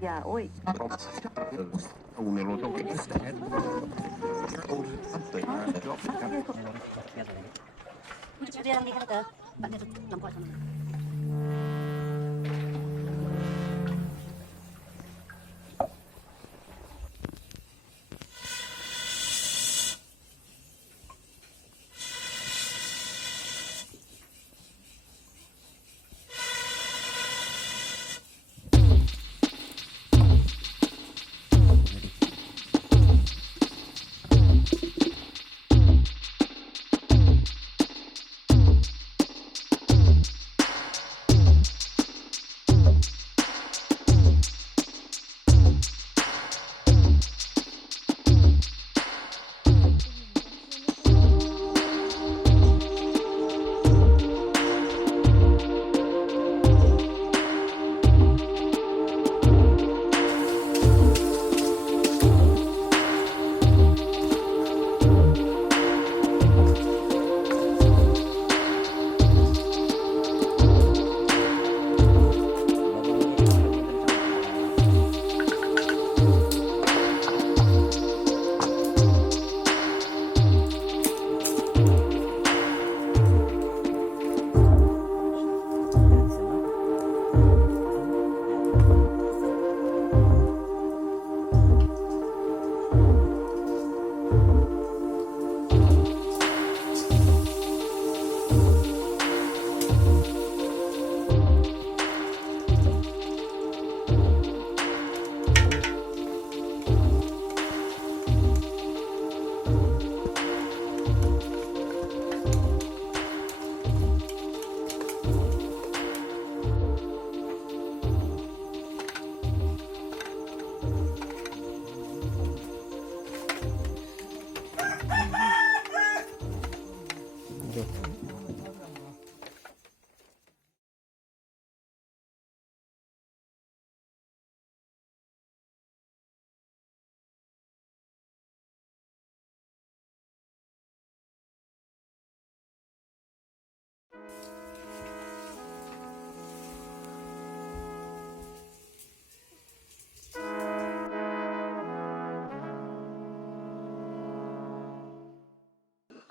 Ya, hoy. Dia đang đi hết tớ. Bạn này làm gọi cho mình.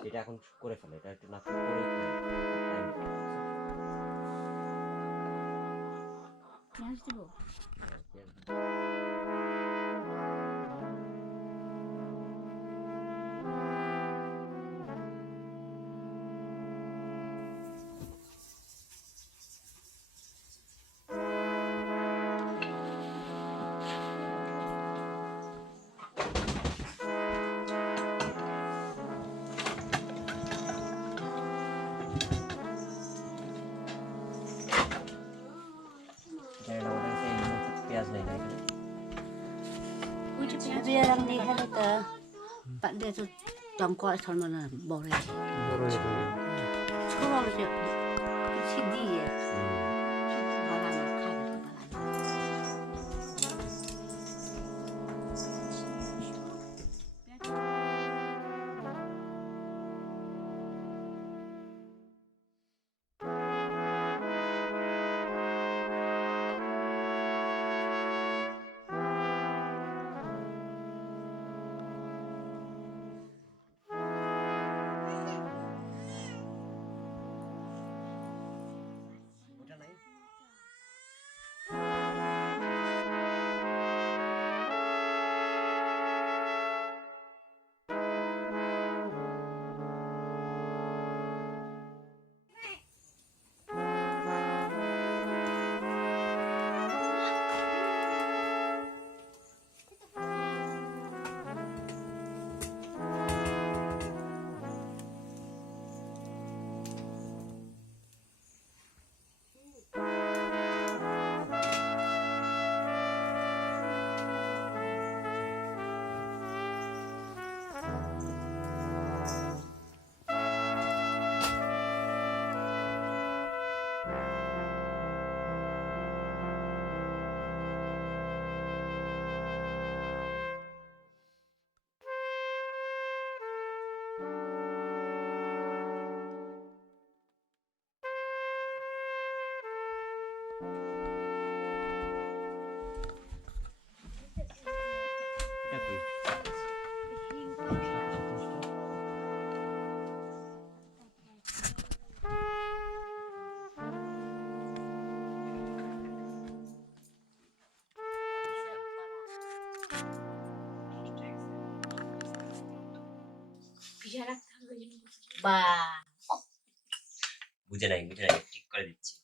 এটা এখন করে ফেলে, এটা একটু নাটক করে পেঁয়াজ দিব। পেঁয়াজ নেই না Dia đang đi hết tớ. Bạn đây tôi đóng gọi thôi mà là bỏ ra. Cho vào việc cái CD ấy. Vào làm nó khai được vào làm. এটা কই? বা বুঝে নাই ঠিক করে দিচ্ছি।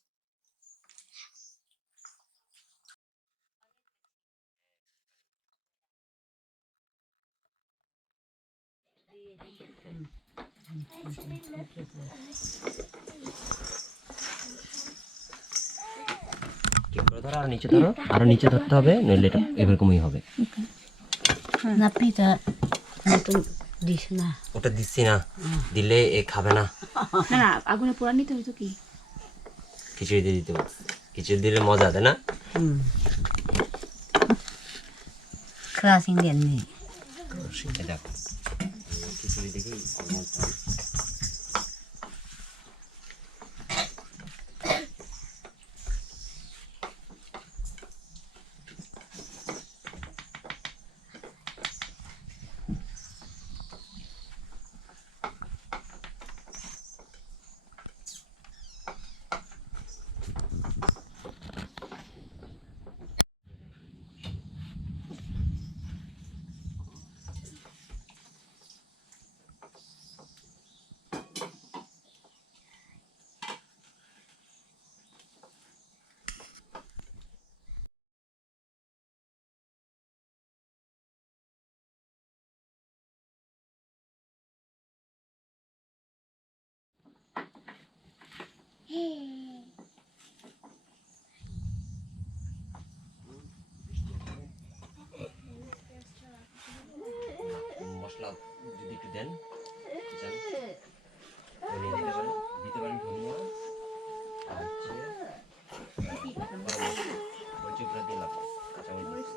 ঠিক করে ধরো, আরো নিচে ধরো, আরো নিচে ধরতে হবে, নইলে এটা এরকমই হবে। না পিঠা নতুন দিস না। ওটা দিচ্ছি না, দিলে এ খাবে না। না না, আগুনে পোড়া নিতে হইতো কি? খিচুড়ি দিয়ে দিতে বলছি। খিচুড়ি দিলে মজা, তাই না? ক্রাসিং দেন নি এই দেখো, খিচুড়ি দেখেই অলমোস্ট মশলা যদি একটু দেন, চান ধনিয়া দিতে পারেন, ধনিয়া আর হচ্ছে মরিচ গুঁড়া দিলাম, কাঁচামরিচ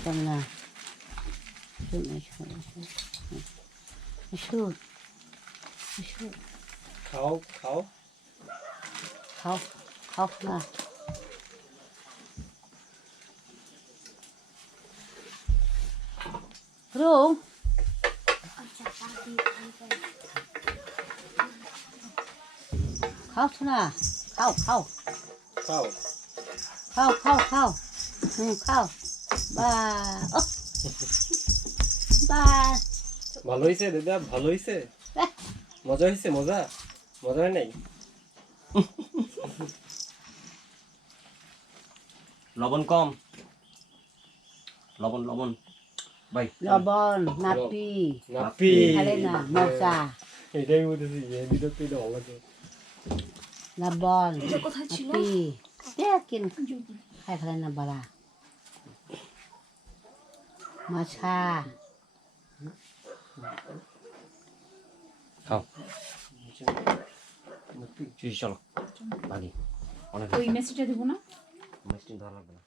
না খাও খাও খাও খাও না রুম খাও না খাও খাও খাও খাও খাও খাও খাও বা বা ভালো হয়েছে দাদা ভালো হয়েছে মজা হয়েছে মজা মজা হয় নাই লবণ কম লবণ লবণ ভাই লবণ নাপি নাপি খালে না মশা এটাই বলতেছি এই ভিডিও তো এটা ভালো লাগে লবণ কোথায় ছিল? নাপি কিন খাই খালে না বাড়া মাছা খাও চলো ভাগি অনেক ওই মেসিটা দেবো না? মিষ্টি ধরা লাগবে না